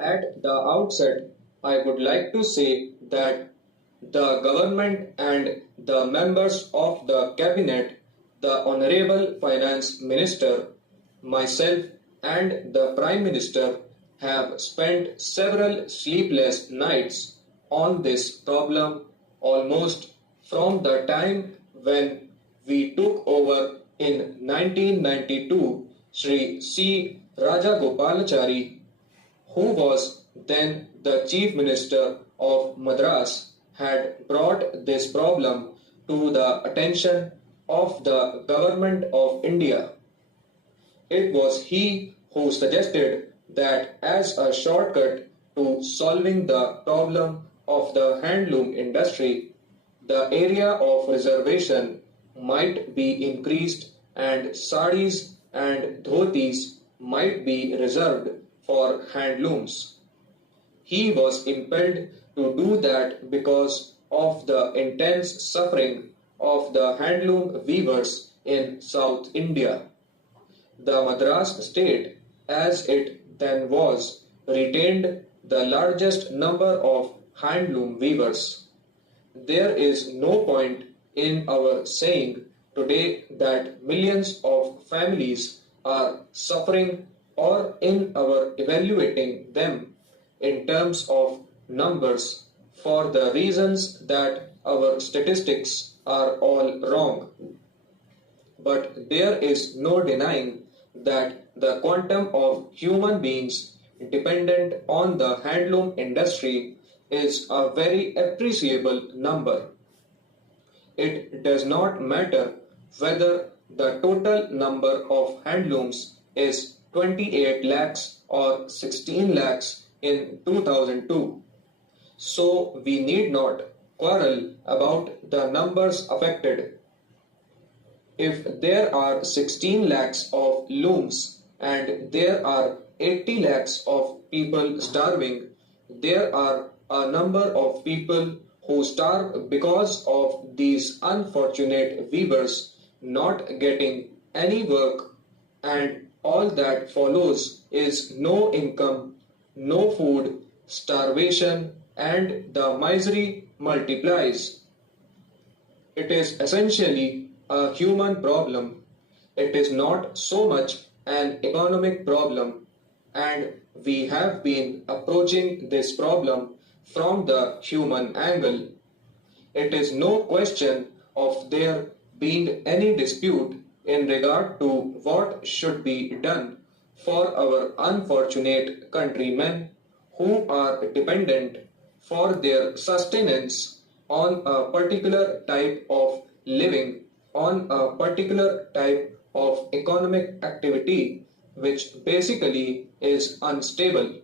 At the outset, I would like to say that the government and the members of the cabinet, the Honorable Finance Minister, myself, and the Prime Minister have spent several sleepless nights on this problem almost from the time when we took over in 1992. Sri C. Rajagopalachari, who was then the Chief Minister of Madras, had brought this problem to the attention of the Government of India. It was he who suggested that as a shortcut to solving the problem of the handloom industry, the area of reservation might be increased and saris and dhotis might be reserved for handlooms. He was impelled to do that because of the intense suffering of the handloom weavers in South India. The Madras state, as it then was, retained the largest number of handloom weavers. There is no point in our saying today that millions of families are suffering or in our evaluating them in terms of numbers for the reasons that our statistics are all wrong. But there is no denying that the quantum of human beings dependent on the handloom industry is a very appreciable number. It does not matter whether the total number of handlooms is 28 lakhs or 16 lakhs in 2002. So we need not quarrel about the numbers affected. If there are 16 lakhs of looms and there are 80 lakhs of people starving, there are a number of people who starve because of these unfortunate weavers not getting any work, and all that follows is no income, no food, starvation, and the misery multiplies. It is essentially a human problem. It is not so much an economic problem, and we have been approaching this problem from the human angle. It is no question of there being any dispute in regard to what should be done for our unfortunate countrymen who are dependent for their sustenance on a particular type of living, on a particular type of economic activity which basically is unstable.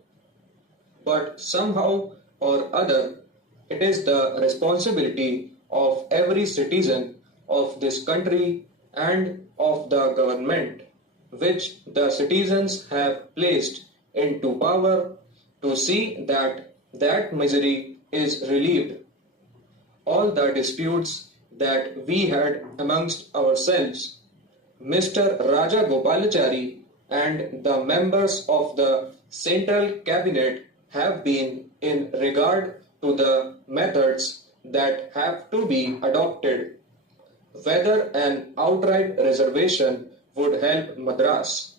But somehow or other, it is the responsibility of every citizen of this country and of the government, which the citizens have placed into power, to see that that misery is relieved. All the disputes that we had amongst ourselves, Mr. Raja Gopalachari and the members of the central cabinet have been in regard to the methods that have to be adopted, whether an outright reservation would help Madras.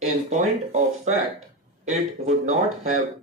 In point of fact, it would not have